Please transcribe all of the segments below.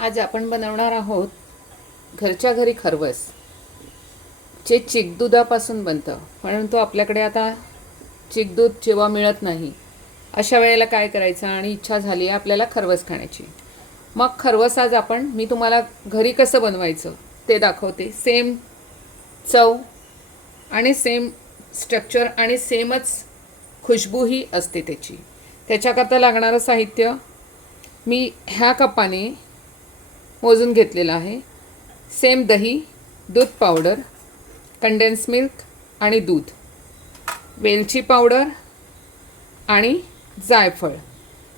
आज आपण बनवणार आहोत घरच्या घरी खरवस, जे चिकदुधापासून बनतं. परंतु आपल्याकडे आता चिकदूध जेव्हा मिळत नाही अशा वेळेला काय करायचं, आणि इच्छा झाली आहे आपल्याला खरवस खाण्याची. मग खरवस आज मी तुम्हाला घरी कसं बनवायचं ते दाखवते. सेम चव आणि सेम स्ट्रक्चर आणि सेमच खुशबूही असते त्याची. त्याच्याकरता लागणारं साहित्य मी ह्या कपाने मोजून घेतलेलं आहे. सेम दही, दूध पावडर, कंडेन्स मिल्क आणि दूध, वेलची पावडर आणि जायफळ.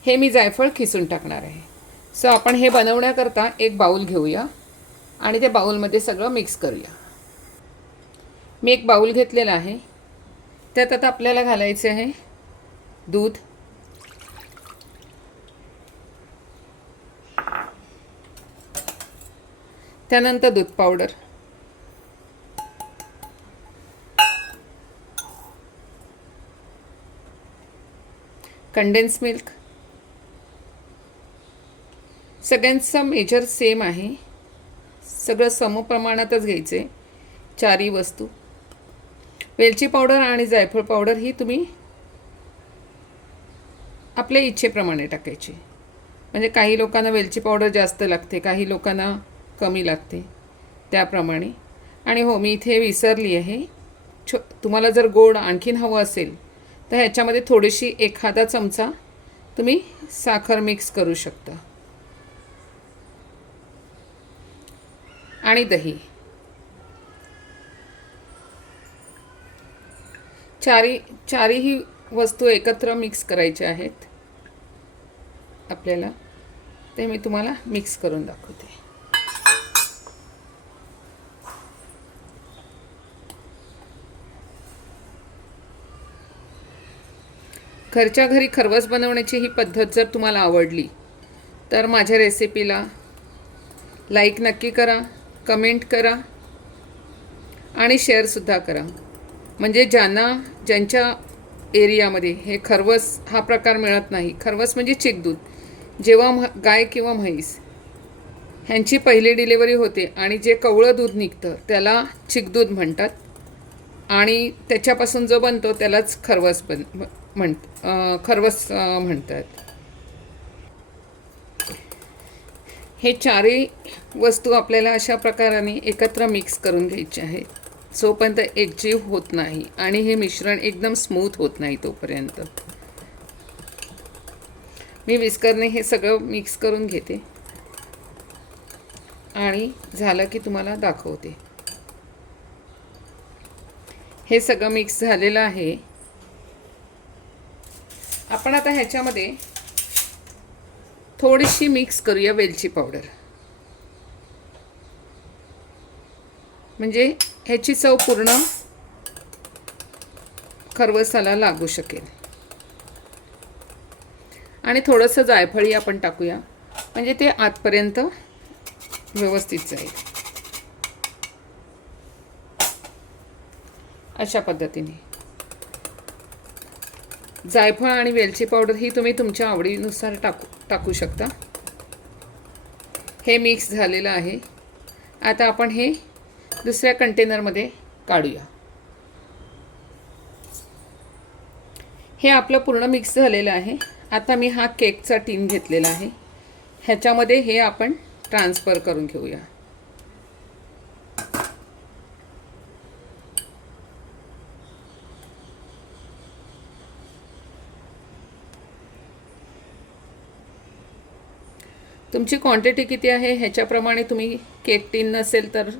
हे मी जायफळ खिसून टाकणार आहे. सो आपण हे बनवण्याकरता एक बाऊल घेऊया आणि त्या बाऊलमध्ये सगळं मिक्स करूया. मी एक बाऊल घेतलेला आहे. त्यात आता आपल्याला घालायचे आहे दूध, त्यानंतर दूध पावडर, कंडेन्स मिल्क. सगळ्यांचं मेजर सेम आहे, सगळं समप्रमाणातच घ्यायचे चारही वस्तू. वेलची पावडर आणि जायफळ पावडर ही तुम्ही आपल्या इच्छेप्रमाणे टाकायची. म्हणजे काही लोकांना वेलची पावडर जास्त लागते, काही लोकांना कमी लागते, त्याप्रमाणे. आणि हो, मी इथे विसरली आहे, तुम्हाला जर गोड आणखीन हवं असेल तर ह्याच्यामध्ये थोडीशी एखादा चमचा तुम्ही साखर मिक्स करू शकता. आणि दही. चारही वस्तू एकत्र मिक्स करायच्या आहेत आपल्याला. ते मी तुम्हाला मिक्स करून दाखवते. घरच्या घरी खरवस बनवण्याची ही पद्धत जर तुम्हाला आवडली तर माझ्या रेसिपीला लाईक नक्की करा, कमेंट करा आणि शेअरसुद्धा करा. म्हणजे ज्यांच्या एरियामध्ये हे खरवस हा प्रकार मिळत नाही. खरवस म्हणजे चिकदूध. जेव्हा गाय किंवा म्हैस ह्यांची पहिली डिलिव्हरी होते आणि जे कवळं दूध निघतं त्याला चिकदूध म्हणतात, आणि त्याच्यापासून जो बनतो त्यालाच खरवस म्हणतात. हे चारही वस्तू आपल्याला अशा प्रकाराने एकत्र मिक्स करून घ्यायचे आहेत, जोपर्यंत एकजीव होत नाही आणि हे मिश्रण एकदम स्मूथ होत नाही तोपर्यंत. मी विस्करने हे सगळं मिक्स करून घेते आणि झालं की तुम्हाला दाखवते. हे सगळं मिक्स झालेलं आहे. आपण आता ह्याच्यामध्ये थोडीशी मिक्स करूया वेलची पावडर, म्हणजे ह्याची चव पूर्ण खरवसाला लागू शकेल. आणि थोडंसं जायफळही आपण टाकूया, म्हणजे ते आतपर्यंत व्यवस्थित जाईल. अशा पद्धतीने जायफळ आणि वेलची पावडर ही तुम्ही तुमच्या आवडीनुसार टाकू शकता. हे मिक्स झालेलं आहे. आता आपण हे दुसऱ्या कंटेनरमध्ये काढूया. हे आपलं पूर्ण मिक्स झालेलं आहे. आता मी हा केकचा टीन घेतलेला आहे, ह्याच्यामध्ये हे आपण ट्रान्सफर करून घेऊया. तुमची क्वांटिटी किती आहे ह्याच्याप्रमाणे तुम्ही, केक टीन नसेल तर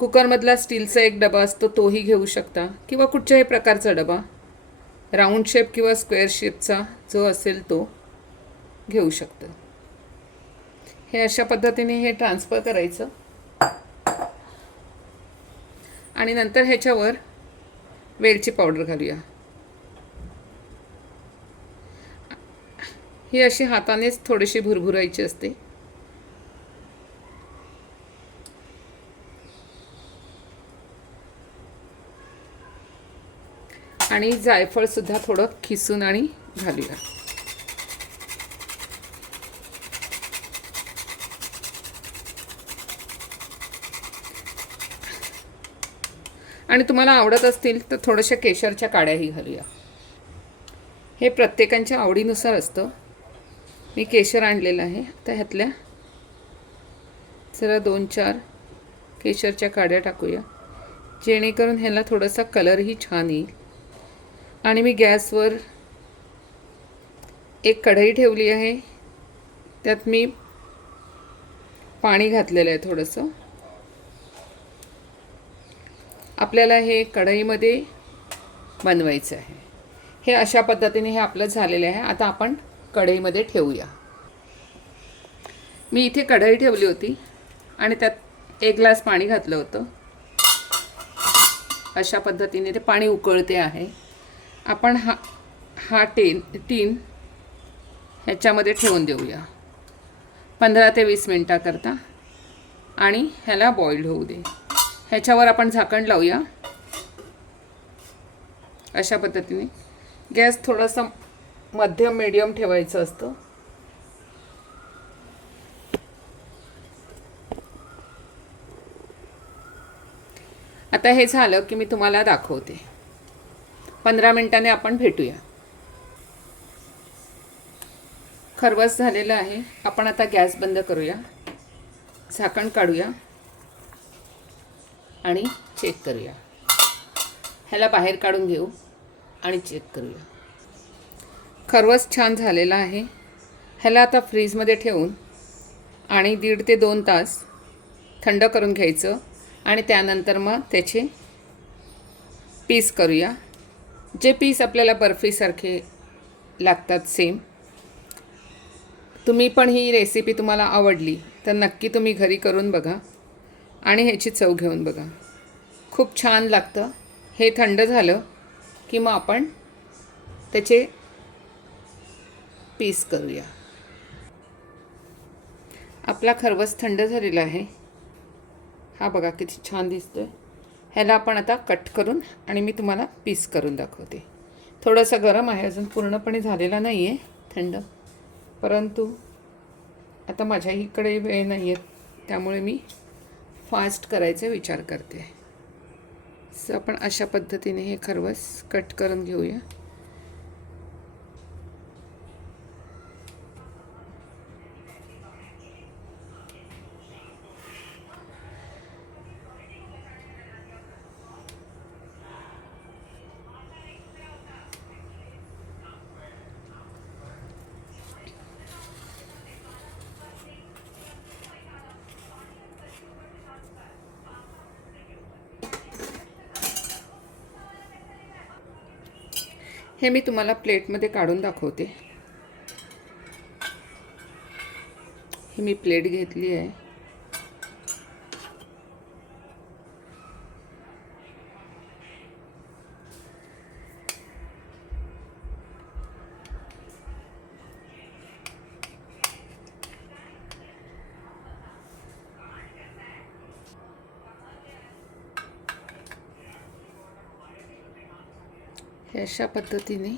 कुकरमधला स्टीलचा एक डबा असतो तोही घेऊ शकता, किंवा कुठच्याही प्रकारचा डबा, राऊंड शेप किंवा स्क्वेअर शेपचा जो असेल तो घेऊ शकता. हे अशा पद्धतीने हे ट्रान्सफर करायचं आणि नंतर ह्याच्यावर वेलची पावडर घालूया. ही अशी हातानेच थोडीशी भुरभुरायची असते. आणि जायफळसुद्धा थोडं खिसून आणि घालूया. आणि तुम्हाला आवडत असतील तर थोड्याशा केशरच्या काड्याही घालूया. हे प्रत्येकाच्या आवडीनुसार असतं. मी केशर आणलेलं आहे. तर ह्यातल्या जरा 2-4 केशरच्या काड्या टाकूया, जेणेकरून ह्याला थोडासा कलरही छान येईल. आणि मी गॅसवर एक कढई ठेवली आहे. त्यात मी पाणी घातलेलं आहे थोडंसं. आपल्याला हे कढईमध्ये बनवायचं आहे. हे अशा पद्धतीने हे आपलं झालेलं आहे. आता आपण कढईमध्ये ठेवूया. मी इथे कढई ठेवली होती आणि त्यात 1 ग्लास पाणी घातलं होतं. अशा पद्धतीने ते पाणी उकळते आहे. आपण हा टीन ह्याच्यामध्ये ठेवून देऊया 15 ते 20 मिनटाकरता आणि ह्याला बॉईल होऊ दे. ह्याच्यावर आपण झाकण लावूया. अशा पद्धतीने गॅस थोडासा मध्यम मीडियम ठेवायचं असतं. आता हे झालं की मी तुम्हाला दाखवते. 15 मिनिटांनी आपण भेटूया. खरवस झालेलं आहे. आपण आता गॅस बंद करूया, झाकण काढूया आणि चेक करूया. ह्याला बाहेर काढून घेऊ आणि चेक करूया. खरवस छान झालेला आहे. ह्याला आता फ्रीजमध्ये ठेवून आणि 1.5 ते 2 तास थंड करून घ्यायचं आणि त्यानंतर मग त्याचे पीस करूया. जे पीस आपल्याला बर्फीसारखे लागतात सेम. तुम्ही पण ही रेसिपी तुम्हाला आवडली तर नक्की तुम्ही घरी करून बघा आणि ह्याची चव घेऊन बघा. खूप छान लागतं. हे थंड झालं की मग आपण त्याचे पीस करूया. आपला खरवस थंड झालेला आहे. हा बघा किती छान दिसतोय. ह्याला आपण आता कट करून आणि मी तुम्हाला पीस करून दाखवते. थोडासा गरम आहे, अजून पूर्णपणे झालेला नाही आहे थंड, परंतु आता माझ्या इकडे वेळ नाही आहे, त्यामुळे मी फास्ट करायचा विचार करते. सो आपण अशा पद्धतीने हे खरवस कट करून घेऊया. हे मी तुम्हाला प्लेटमध्ये काढून दाखवते. ही मी प्लेट घेतली आहे. हे अशा पद्धतीने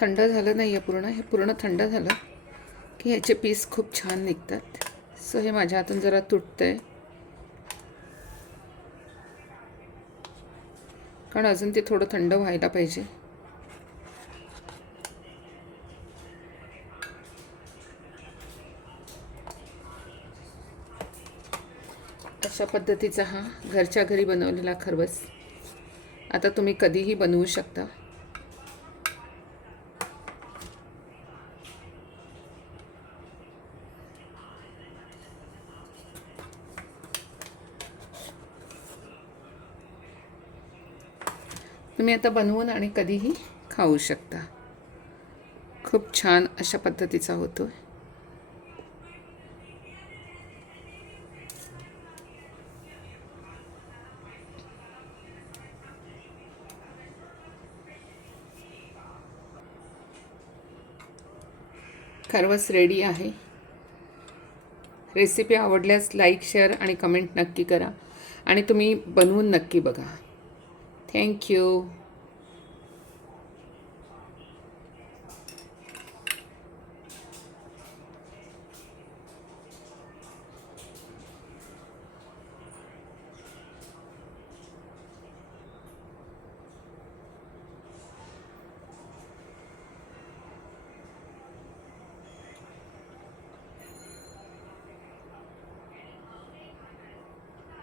थंड झालं नाही आहे पूर्ण. हे पूर्ण थंड झालं की ह्याचे पीस खूप छान निघतात. सो हे माझ्या हातून जरा तुटतं आहे, कारण अजून ते थोडं थंड व्हायला पाहिजे. अशा पद्धतीचा हा घरच्या घरी बनवलेला खरवस आता तुम्ही कधीही बनवू शकता. तुम्ही आता बनवून आणि कधीही खाऊ शकता. खूप छान अशा पद्धतीचा होतो. खरवस रेडी आहे. रेसिपी आवडल्यास लाईक, शेअर आणि कमेंट नक्की करा आणि तुम्ही बनवून नक्की बघा. थँक्यू.